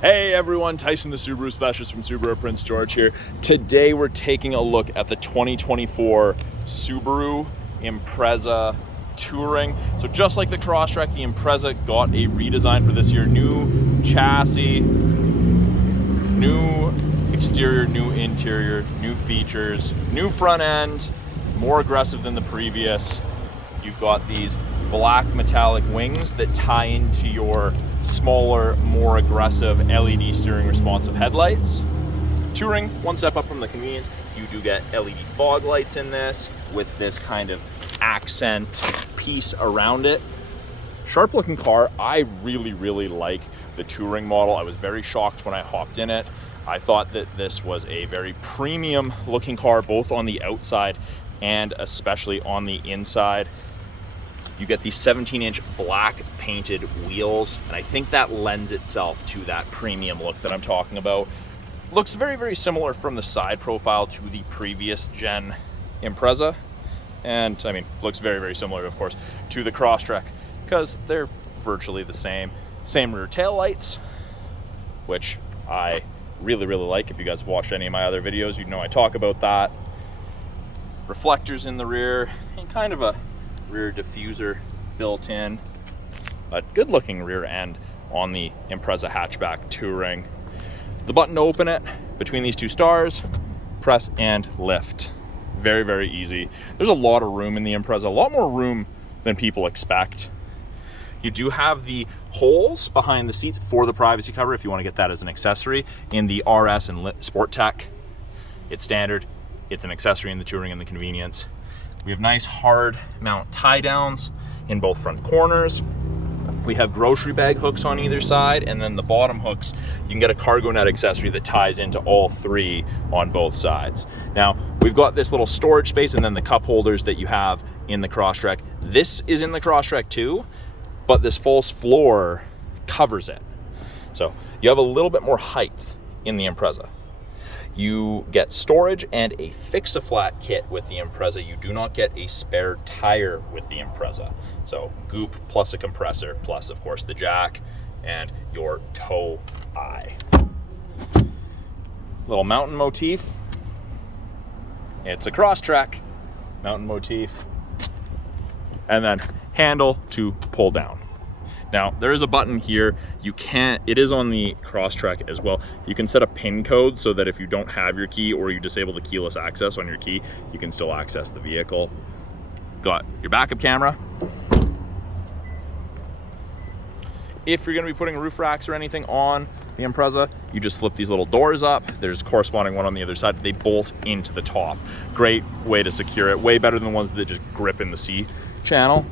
Hey everyone, Tyson the Subaru specialist from Subaru Prince George here. Today we're taking a look at the 2024 Subaru Impreza Touring. So just like the Crosstrek, the Impreza got a redesign for this year. New chassis, new exterior, new interior, new features, new front end, more aggressive than the previous. You've got these black metallic wings that tie into your smaller, more aggressive LED steering responsive headlights. Touring, one step up from the convenience. You do get LED fog lights in this with this kind of accent piece around it. Sharp looking car. I really like the Touring model. I was very shocked when I hopped in it. I thought that this was a very premium looking car, both on the outside and especially on the inside. You get these 17-inch black painted wheels, and I think that lends itself to that premium look that I'm talking about. Looks very similar from the side profile to the previous gen Impreza, and I mean, looks very similar, of course, to the Crosstrek because they're virtually the same. Same rear tail lights, which I really like. If you guys have watched any of my other videos, you know I talk about that. Reflectors in the rear, and kind of a rear diffuser built in. A good looking rear end on the Impreza hatchback Touring. The button to open it between these two stars, press and lift. Very easy. There's a lot of room in the Impreza, a lot more room than people expect. You do have the holes behind the seats for the privacy cover if you want to get that as an accessory. In the RS and Sport Tech, it's standard. It's an accessory in the Touring and the convenience. We have nice hard mount tie downs in both front corners. We have grocery bag hooks on either side, and then the bottom hooks, you can get a cargo net accessory that ties into all three on both sides. Now, we've got this little storage space and then the cup holders that you have in the Crosstrek. This is in the Crosstrek too, but this false floor covers it. So you have a little bit more height in the Impreza. You get storage and a fix-a-flat kit with the Impreza. You do not get a spare tire with the Impreza. So goop plus a compressor, plus of course the jack and your tow eye. Little mountain motif. It's a Crosstrek mountain motif. And then handle to pull down. Now, there is a button here. It is on the Crosstrek as well. You can set a PIN code so that if you don't have your key or you disable the keyless access on your key, you can still access the vehicle. Got your backup camera. If you're gonna be putting roof racks or anything on the Impreza, you just flip these little doors up. There's a corresponding one on the other side. They bolt into the top. Great way to secure it. Way better than the ones that just grip in the C channel.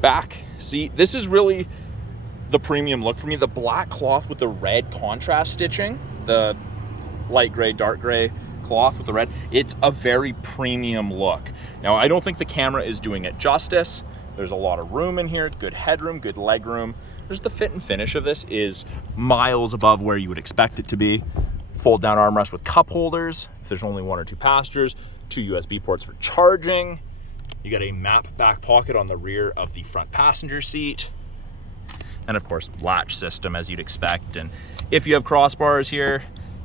Back seat, this is really the premium look for me. The black cloth with the red contrast stitching, the light gray, dark gray cloth with the red, it's a very premium look. Now, I don't think the camera is doing it justice. There's a lot of room in here, good headroom, good leg room. There's the fit and finish of this is miles above where you would expect it to be. Fold down armrest with cup holders. If there's only one or two passengers, 2 USB ports for charging. You got a map back pocket on the rear of the front passenger seat. And of course, latch system as you'd expect. And if you have crossbars here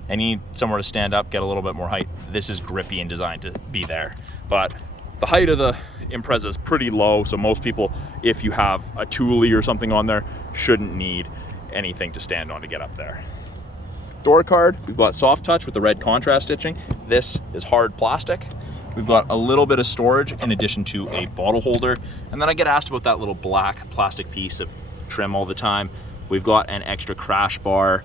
and need somewhere to stand up, get a little bit more height, this is grippy and designed to be there. But the height of the Impreza is pretty low. So most people, if you have a Thule or something on there, shouldn't need anything to stand on to get up there. Door card, we've got soft touch with the red contrast stitching. This is hard plastic. We've got a little bit of storage in addition to a bottle holder. And then I get asked about that little black plastic piece of trim all the time. We've got an extra crash bar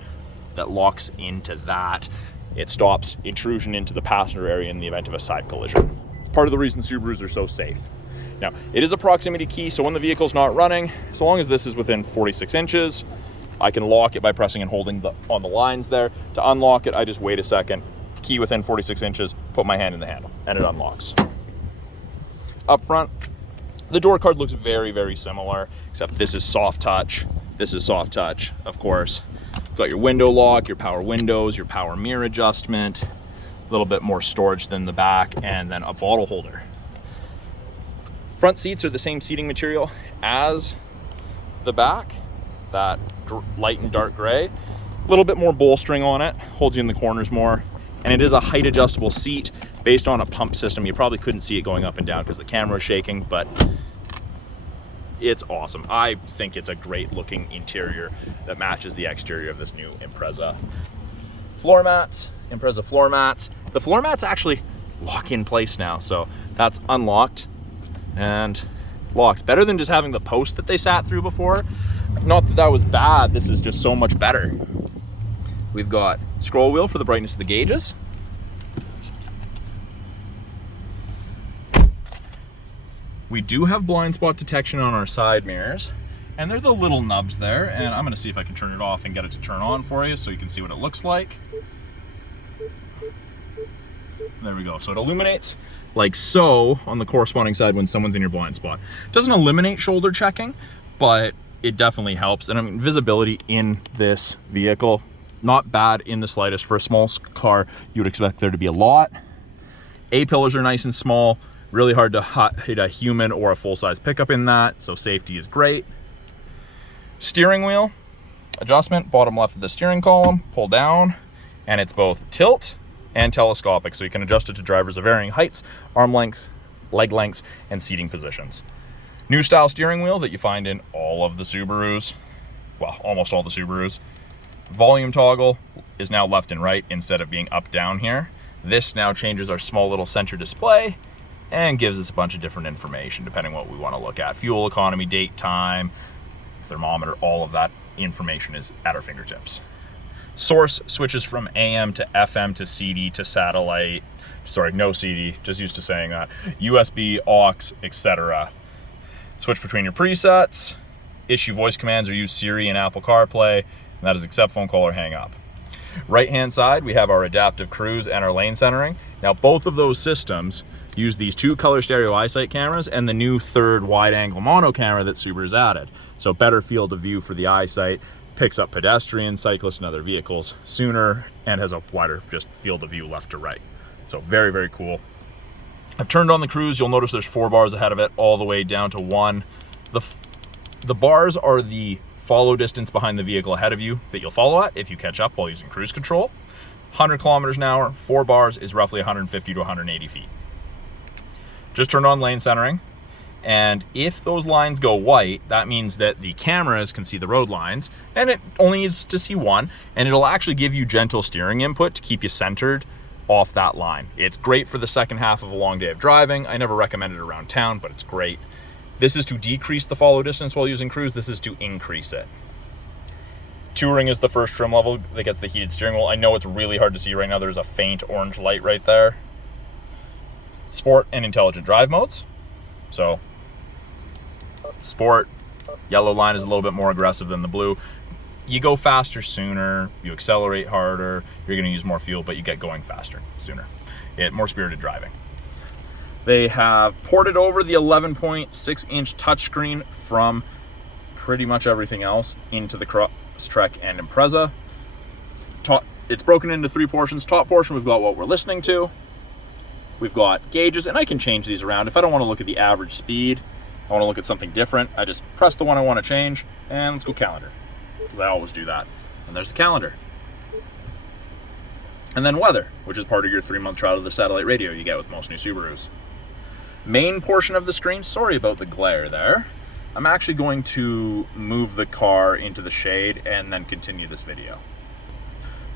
that locks into that. It stops intrusion into the passenger area in the event of a side collision. It's part of the reason Subarus are so safe. Now, it is a proximity key, so when the vehicle's not running, as long as this is within 46 inches, I can lock it by pressing and holding on the lines there. To unlock it, I just wait a second, key within 46 inches, put my hand in the handle, and it unlocks. Up front, the door card looks very similar, except this is soft touch. This is soft touch, of course. You've got your window lock, your power windows, your power mirror adjustment, a little bit more storage than the back, and then a bottle holder. Front seats are the same seating material as the back. that light and dark gray. A little bit more bolstering on it, holds you in the corners more. And it is a height adjustable seat based on a pump system. You probably couldn't see it going up and down because the camera is shaking, but it's awesome. I think it's a great looking interior that matches the exterior of this new Impreza. Floor mats, Impreza floor mats. The floor mats actually lock in place now, so that's unlocked and locked. Better than just having the post that they sat through before. Not that that was bad, this is just so much better. We've got scroll wheel for the brightness of the gauges. We do have blind spot detection on our side mirrors, and they're the little nubs there, and I'm gonna see if I can turn it off and get it to turn on for you so you can see what it looks like. There we go. So it illuminates like so on the corresponding side when someone's in your blind spot. It doesn't eliminate shoulder checking, but it definitely helps. And I mean, visibility in this vehicle, not bad in the slightest. For a small car, you would expect there to be a lot. A-pillars are nice and small, really hard to hit a human or a full-size pickup in that, so safety is great. Steering wheel adjustment, bottom left of the steering column, pull down, and it's both tilt and telescopic, so you can adjust it to drivers of varying heights, arm length, leg lengths, and seating positions. New style steering wheel that you find in all of the Subarus, well, almost all the Subarus. Volume toggle is now left and right instead of being up down here. This now changes our small little center display and gives us a bunch of different information depending on what we want to look at. Fuel economy, date, time, thermometer, all of that information is at our fingertips. Source switches from AM to FM to CD to satellite. Sorry, no CD, just used to saying that. USB, aux, etc. Switch between your presets, issue voice commands or use Siri and Apple CarPlay, and that is accept phone call or hang up. Right hand side, we have our adaptive cruise and our lane centering. Now both of those systems use these two color stereo eyesight cameras and the new third wide angle mono camera that Subaru's added. So better field of view for the eyesight, picks up pedestrians, cyclists, and other vehicles sooner, and has a wider just field of view left to right. So very, very cool. I've turned on the cruise. You'll notice there's 4 bars ahead of it all the way down to 1. The bars are the follow distance behind the vehicle ahead of you that you'll follow at if you catch up while using cruise control. 100 kilometers an hour, 4 bars is roughly 150 to 180 feet. Just turned on lane centering. And if those lines go white, that means that the cameras can see the road lines, and it only needs to see one, and it'll actually give you gentle steering input to keep you centered off that line. It's great for the second half of a long day of driving. I never recommend it around town, but it's great. This is to decrease the follow distance while using cruise. This is to increase it. Touring is the first trim level that gets the heated steering wheel. I know it's really hard to see right now. There's a faint orange light right there. Sport and intelligent drive modes. So Sport, yellow line is a little bit more aggressive than the blue. You go faster sooner, you accelerate harder, you're gonna use more fuel, but you get going faster sooner. More spirited driving. They have ported over the 11.6-inch touchscreen from pretty much everything else into the Crosstrek and Impreza. It's broken into 3 portions. Top portion, we've got what we're listening to. We've got gauges, and I can change these around. If I don't want to look at the average speed, I want to look at something different, I just press the one I want to change, and let's go calendar, because I always do that. And there's the calendar. And then weather, which is part of your 3-month trial of the satellite radio you get with most new Subarus. Main portion of the screen, sorry about the glare there. I'm actually going to move the car into the shade and then continue this video.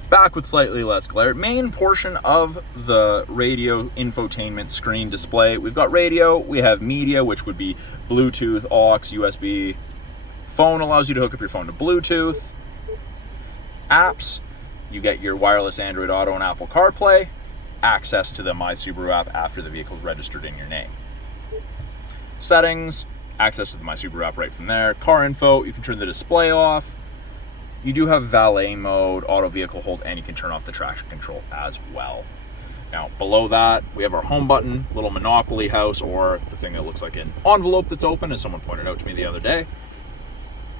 Back with slightly less glare. Main portion of the radio infotainment screen display. We've got radio, we have media, which would be Bluetooth, aux, USB. Phone allows you to hook up your phone to Bluetooth. Apps, you get your wireless Android Auto and Apple CarPlay. Access to the My Subaru app after the vehicle's registered in your name. Settings, access to the My Subaru app right from there. Car info, you can turn the display off. You do have valet mode, auto vehicle hold, and you can turn off the traction control as well. Now, below that, we have our home button, little Monopoly house, or the thing that looks like an envelope that's open, as someone pointed out to me the other day.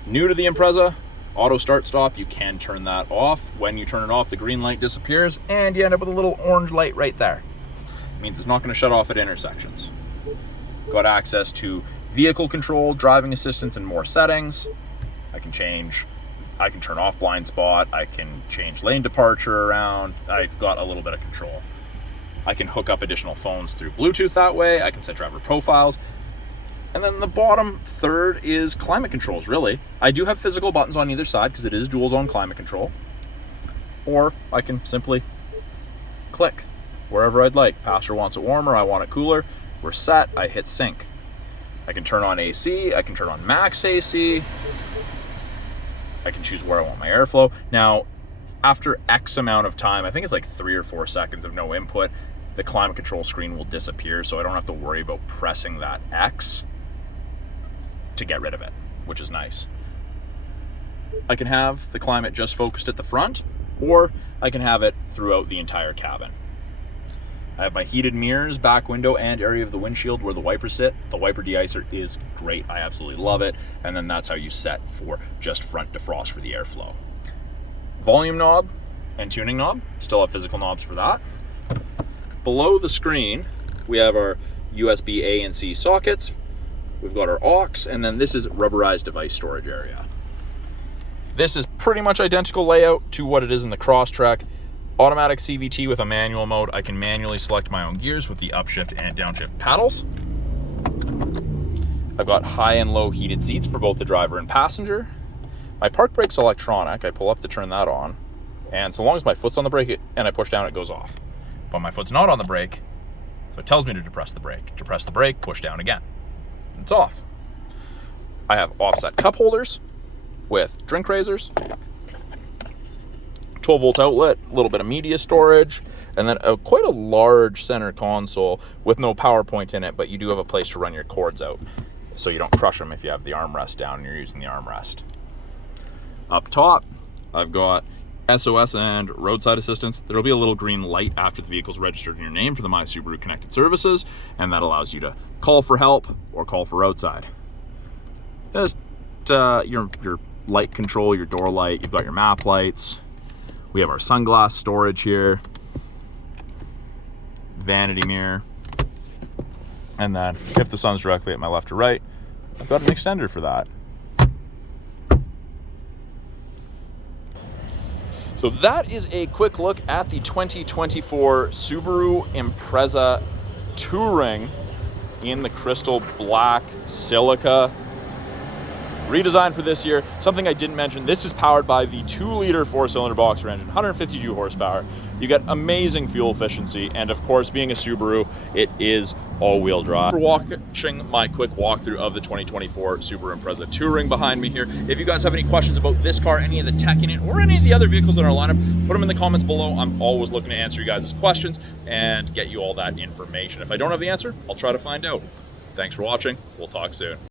New to the Impreza, auto start stop, you can turn that off. When you turn it off, the green light disappears, and you end up with a little orange light right there. It means it's not going to shut off at intersections. Got access to vehicle control, driving assistance, and more settings. I can turn off blind spot, I can change lane departure around. I've got a little bit of control. I can hook up additional phones through Bluetooth that way. I can set driver profiles. And then the bottom third is climate controls, really. I do have physical buttons on either side because it is dual zone climate control. Or I can simply click wherever I'd like. Passenger wants it warmer, I want it cooler. We're set, I hit sync. I can turn on AC, I can turn on max AC. I can choose where I want my airflow. Now, after X amount of time, I think it's like 3 or 4 seconds of no input, the climate control screen will disappear, so I don't have to worry about pressing that X to get rid of it, which is nice. I can have the climate just focused at the front, or I can have it throughout the entire cabin. I have my heated mirrors, back window, and area of the windshield where the wipers sit. The wiper deicer is great. I absolutely love it. And then that's how you set for just front defrost for the airflow. Volume knob and tuning knob. Still have physical knobs for that. Below the screen, we have our USB A and C sockets. We've got our aux, and then this is rubberized device storage area. This is pretty much identical layout to what it is in the Crosstrek. Automatic CVT with a manual mode. I can manually select my own gears with the upshift and downshift paddles. I've got high and low heated seats for both the driver and passenger. My park brake's electronic. I pull up to turn that on. And so long as my foot's on the brake and I push down, it goes off. But my foot's not on the brake, so it tells me to depress the brake. Depress the brake, push down again. It's off. I have offset cup holders with drink raisers. 12-volt outlet, a little bit of media storage, and then quite a large center console with no power point in it, but you do have a place to run your cords out so you don't crush them if you have the armrest down and you're using the armrest. Up top, I've got SOS and roadside assistance. There'll be a little green light after the vehicle's registered in your name for the My Subaru Connected Services, and that allows you to call for help or call for roadside. Just your light control, your door light, you've got your map lights. We have our sunglass storage here, vanity mirror, and then if the sun's directly at my left or right, I've got an extender for that. So that is a quick look at the 2024 Subaru Impreza Touring in the crystal black silica. Redesigned for this year. Something I didn't mention, this is powered by the 2-liter 4-cylinder boxer engine, 152 horsepower. You get amazing fuel efficiency, and of course, being a Subaru, it is all-wheel drive. For watching my quick walkthrough of the 2024 Subaru Impreza Touring behind me here. If you guys have any questions about this car, any of the tech in it, or any of the other vehicles in our lineup, put them in the comments below. I'm always looking to answer you guys' questions and get you all that information. If I don't have the answer, I'll try to find out. Thanks for watching. We'll talk soon.